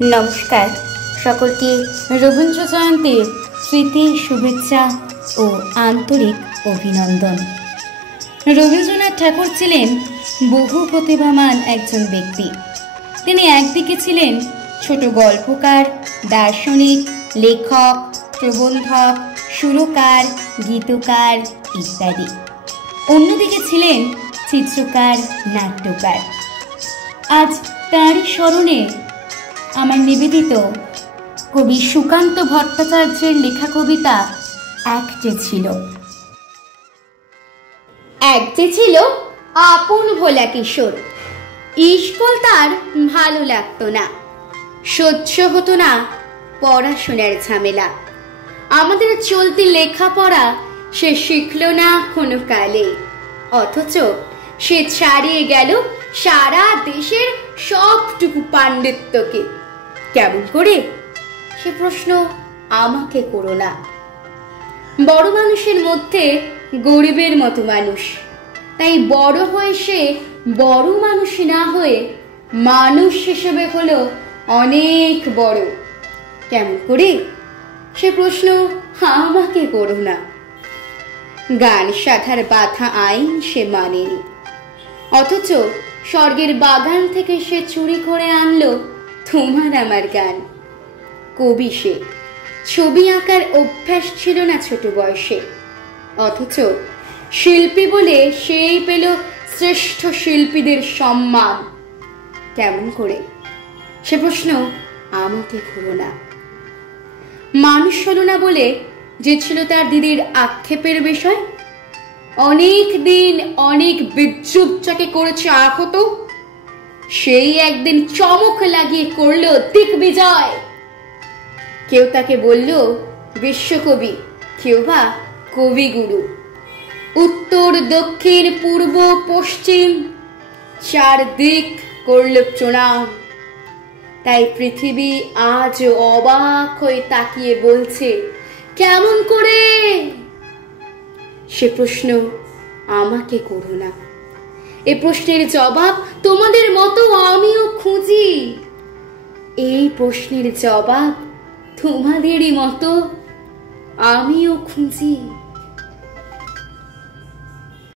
নমস্কার, সকলকে রবীন্দ্র জয়ন্তীর স্মৃতি শুভেচ্ছা ও আন্তরিক অভিনন্দন। রবীন্দ্রনাথ ঠাকুর ছিলেন বহু প্রতিভাবান একজন ব্যক্তি। তিনি একদিকে ছিলেন ছোট গল্পকার, দার্শনিক, লেখক, প্রবন্ধক, সুরকার, গীতকার ইত্যাদি। অন্যদিকে ছিলেন চিত্রকার, নাট্যকার। আজ তাঁরই স্মরণে আমার নিবেদিত কবি সুকান্ত ভট্টাচার্যের লেখা কবিতা এক যে ছিল। এক যে ছিল আপন ভোলা কিশোর, স্কুল তার ভালো লাগতো না, সহ্য হতো না পড়াশোনার ঝামেলা। আমাদের চলতি লেখাপড়া সে শিখল না কোনো কালে, অথচ সে ছাড়িয়ে গেল সারা দেশের সবটুকু পাণ্ডিত্যকে। কেমন করে? সে প্রশ্ন আমাকে করো না। বড় মানুষের মধ্যে গরিবের মতো মানুষ, তাই বড় হয়ে সে বড় মানুষ না হয়ে মানুষ হিসেবে হলো অনেক বড়। কেমন করে? সে প্রশ্ন আমাকে করো না। গান শাখার বাধা আইন সে মানেনি, অথচ স্বর্গের বাগান থেকে সে চুরি করে আনলো তোমার আমার গান। কবি সে, ছবি আঁকার অভ্যাস ছিল না ছোট বয়সে, অথচ শিল্পী বলে সেই পেল শ্রেষ্ঠ শিল্পীদের সম্মান। কেমন করে? সে প্রশ্ন আমাকে করো না। মানুষ হলো না বলে যে ছিল তার দিদির আক্ষেপের বিষয়। অনেক দিন অনেক বিদ্রুপটাকে করেছে আহত, সেই একদিন চমক লাগিয়ে করলো দিগ্বিজয়। কেউ তাকে বলল বিশ্বকবি, কেউ বা কবিগুরু। উত্তর দক্ষিণ পূর্ব পশ্চিম চারদিক করল প্রণাম। তাই পৃথিবী আজ অবাক হয়ে তাকিয়ে বলছে কেমন করে? সে প্রশ্ন আমাকে করো না। এ প্রশ্নের জবাব তোমাদের মতো আমিও খুঁজি। এই প্রশ্নের জবাব তোমাদেরই মতো আমিও খুঁজি।